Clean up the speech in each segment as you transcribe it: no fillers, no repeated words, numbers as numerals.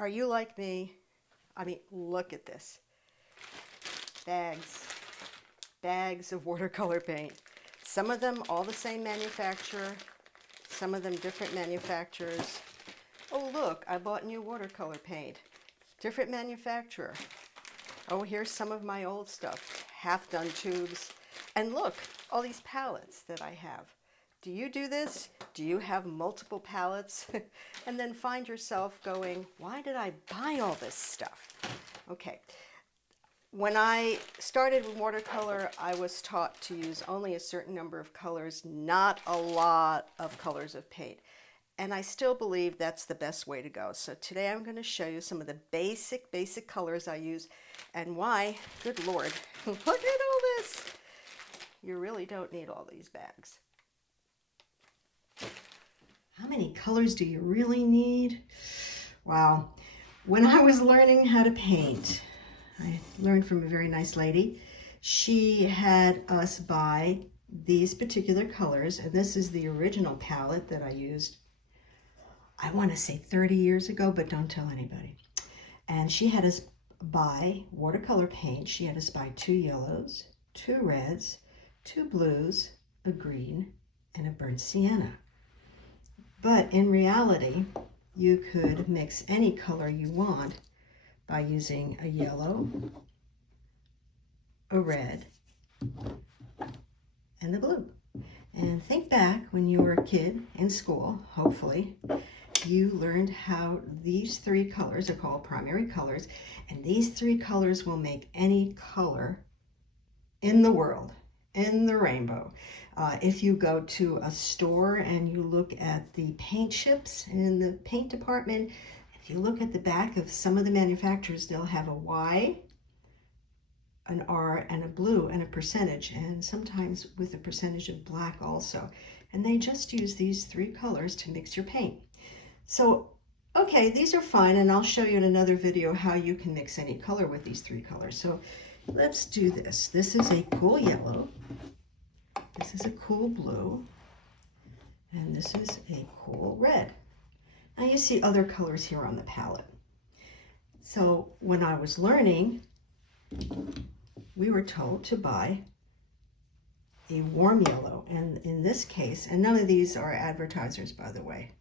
Are you like me? I mean, look at this. Bags. Bags of watercolor paint. Some of them all the same manufacturer, some of them different manufacturers. Oh, look, I bought new watercolor paint. Different manufacturer. Oh, here's some of my old stuff. Half-done tubes. And look, all these palettes that I have. Do you do this? Do you have multiple palettes? And then find yourself going, why did I buy all this stuff? Okay. When I started with watercolor, I was taught to use only a certain number of colors, not a lot of colors of paint. And I still believe that's the best way to go. So today I'm going to show you some of the basic colors I use and why, good Lord, look at all this. You really don't need all these bags. How many colors do you really need? Wow. When I was learning how to paint, I learned from a very nice lady. She had us buy these particular colors, and this is the original palette that I used, I want to say 30 years ago, but don't tell anybody. And she had us buy watercolor paint. She had us buy 2 yellows, 2 reds, 2 blues, a green, and a burnt sienna. But in reality, you could mix any color you want by using a yellow, a red, and a blue. And think back when you were a kid in school, hopefully, you learned how these 3 colors are called primary colors, and these 3 colors will make any color in the world, in the rainbow. If you go to a store and you look at the paint chips in the paint department, if you look at the back of some of the manufacturers, they'll have a Y, an R, and a blue, and a percentage, and sometimes with a percentage of black also. And they just use these 3 colors to mix your paint. So, okay, these are fine, and I'll show you in another video how you can mix any color with these 3 colors. So let's do this. This is a cool yellow. This is a cool blue. And this is a cool red. Now you see other colors here on the palette. So when I was learning, we were told to buy a warm yellow. And in this case, and none of these are advertisers, by the way.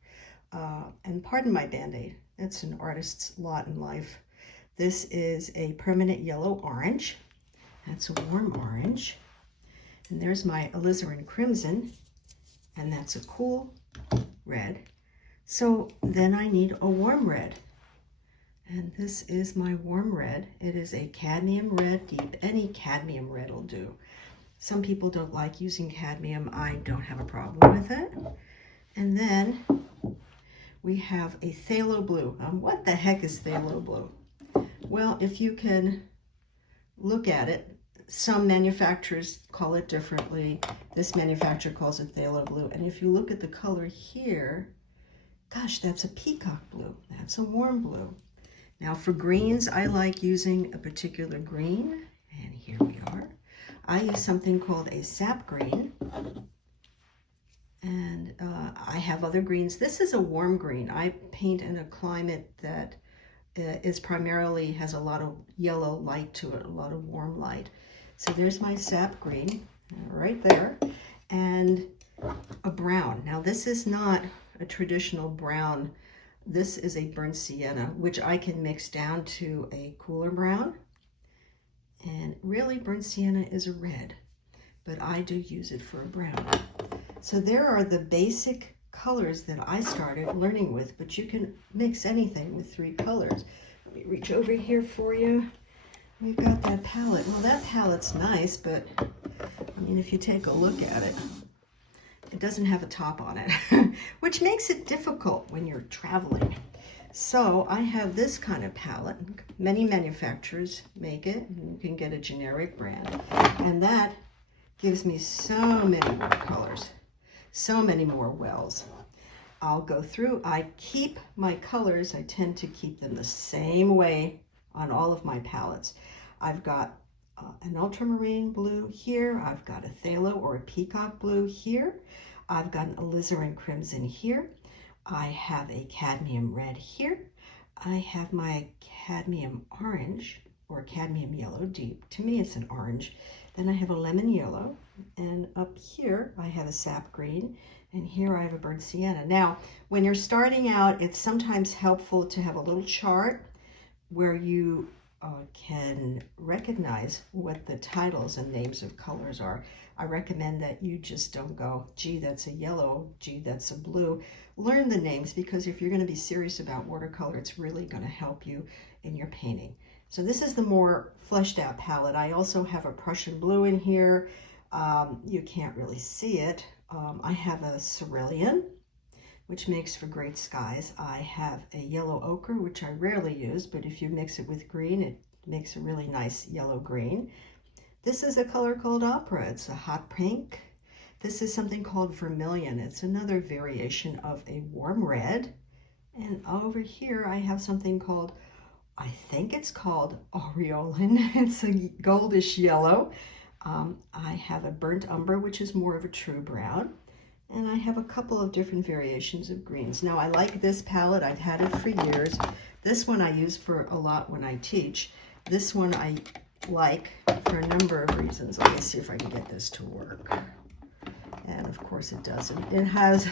And pardon my Band-Aid, it's an artist's lot in life. This is a permanent yellow orange. That's a warm orange. And there's my alizarin crimson, and that's a cool red. So then I need a warm red. And this is my warm red. It is a cadmium red deep. Any cadmium red will do. Some people don't like using cadmium. I don't have a problem with it. And then we have a phthalo blue. What the heck is phthalo blue? Well, if you can look at it, some manufacturers call it differently. This manufacturer calls it phthalo blue. And if you look at the color here, gosh, that's a peacock blue. That's a warm blue. Now for greens, I like using a particular green. And here we are. I use something called a sap green. And I have other greens. This is a warm green. I paint in a climate that is primarily has a lot of yellow light to it, a lot of warm light. So there's my sap green right there, and a brown. Now this is not a traditional brown. This is a burnt sienna, which I can mix down to a cooler brown. And really burnt sienna is a red, but I do use it for a brown. So there are the basic colors that I started learning with, but you can mix anything with 3 colors. Let me reach over here for you. We've got that palette. Well, that palette's nice, but I mean, if you take a look at it, it doesn't have a top on it, which makes it difficult when you're traveling. So I have this kind of palette. Many manufacturers make it. You can get a generic brand, and that gives me so many more colors, so many more wells. I'll go through. I keep my colors, I tend to keep them the same way on all of my palettes. I've got an ultramarine blue here. I've got a phthalo or a peacock blue here. I've got an alizarin crimson here. I have a cadmium red here. I have my cadmium orange, or cadmium yellow deep. To me, it's an orange. Then I have a lemon yellow, and up here I have a sap green, and here I have a burnt sienna. Now, when you're starting out, it's sometimes helpful to have a little chart where you can recognize what the titles and names of colors are. I recommend that you just don't go, gee, that's a yellow, gee, that's a blue. Learn the names, because if you're going to be serious about watercolor, it's really going to help you in your painting. So this is the more fleshed out palette. I also have a Prussian blue in here. You can't really see it. I have a cerulean, which makes for great skies. I have a yellow ochre, which I rarely use, but if you mix it with green, it makes a really nice yellow green. This is a color called opera. It's a hot pink. This is something called vermilion. It's another variation of a warm red. And over here I have something called, I think it's called aureolin. It's a goldish yellow. I have a burnt umber, which is more of a true brown. And I have a couple of different variations of greens. Now, I like this palette. I've had it for years. This one I use for a lot when I teach. This one I like for a number of reasons. Let me see if I can get this to work. And of course it doesn't. It has,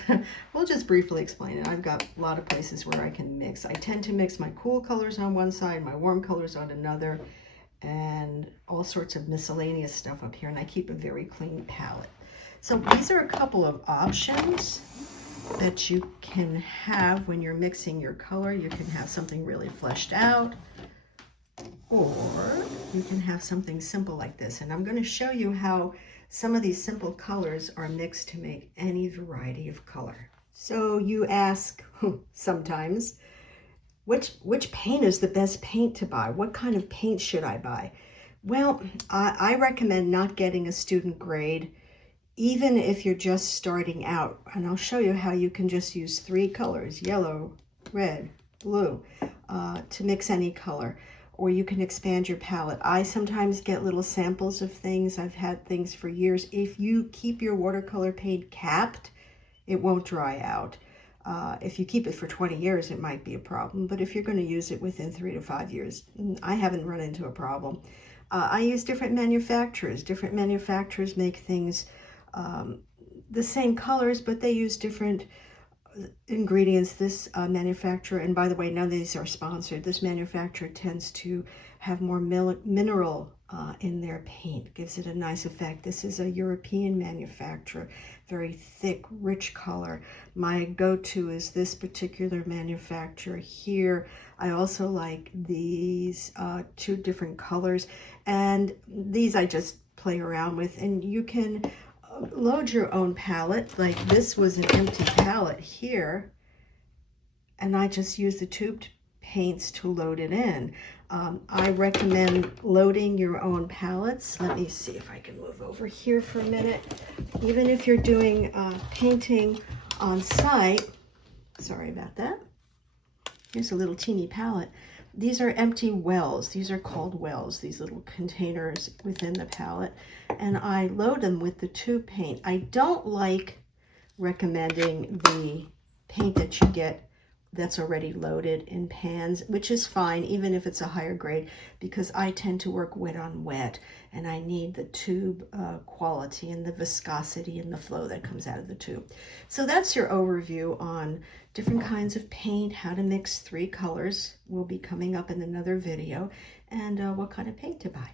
we'll just briefly explain it. I've got a lot of places where I can mix. I tend to mix my cool colors on one side, my warm colors on another, and all sorts of miscellaneous stuff up here. And I keep a very clean palette. So these are a couple of options that you can have when you're mixing your color. You can have something really fleshed out, or you can have something simple like this. And I'm going to show you how some of these simple colors are mixed to make any variety of color. So you ask sometimes, which paint is the best paint to buy? What kind of paint should I buy? Well, I recommend not getting a student grade, even if you're just starting out. And I'll show you how you can just use 3 colors, yellow, red, blue, to mix any color. Or you can expand your palette. I sometimes get little samples of things. I've had things for years. If you keep your watercolor paint capped, it won't dry out. If you keep it for 20 years, it might be a problem. But if you're going to use it within 3 to 5 years, I haven't run into a problem. I use different manufacturers. Different manufacturers make things the same colors, but they use different ingredients. This manufacturer, and by the way, none of these are sponsored, this manufacturer tends to have more mineral in their paint. Gives it a nice effect. This is a European manufacturer, very thick, rich color. My go-to is this particular manufacturer here. I also like these 2 different colors, and these I just play around with. And you can load your own palette. Like this was an empty palette here, and I just used the tubed paints to load it in. I recommend loading your own palettes. Let me see if I can move over here for a minute. Even if you're doing painting on site, sorry about that. Here's a little teeny palette. These are empty wells. These are called wells, these little containers within the palette. And I load them with the tube paint. I don't like recommending the paint that you get that's already loaded in pans, which is fine, even if it's a higher grade, because I tend to work wet on wet, and I need the tube quality and the viscosity and the flow that comes out of the tube. So that's your overview on different kinds of paint, how to mix 3 colors will be coming up in another video, and what kind of paint to buy.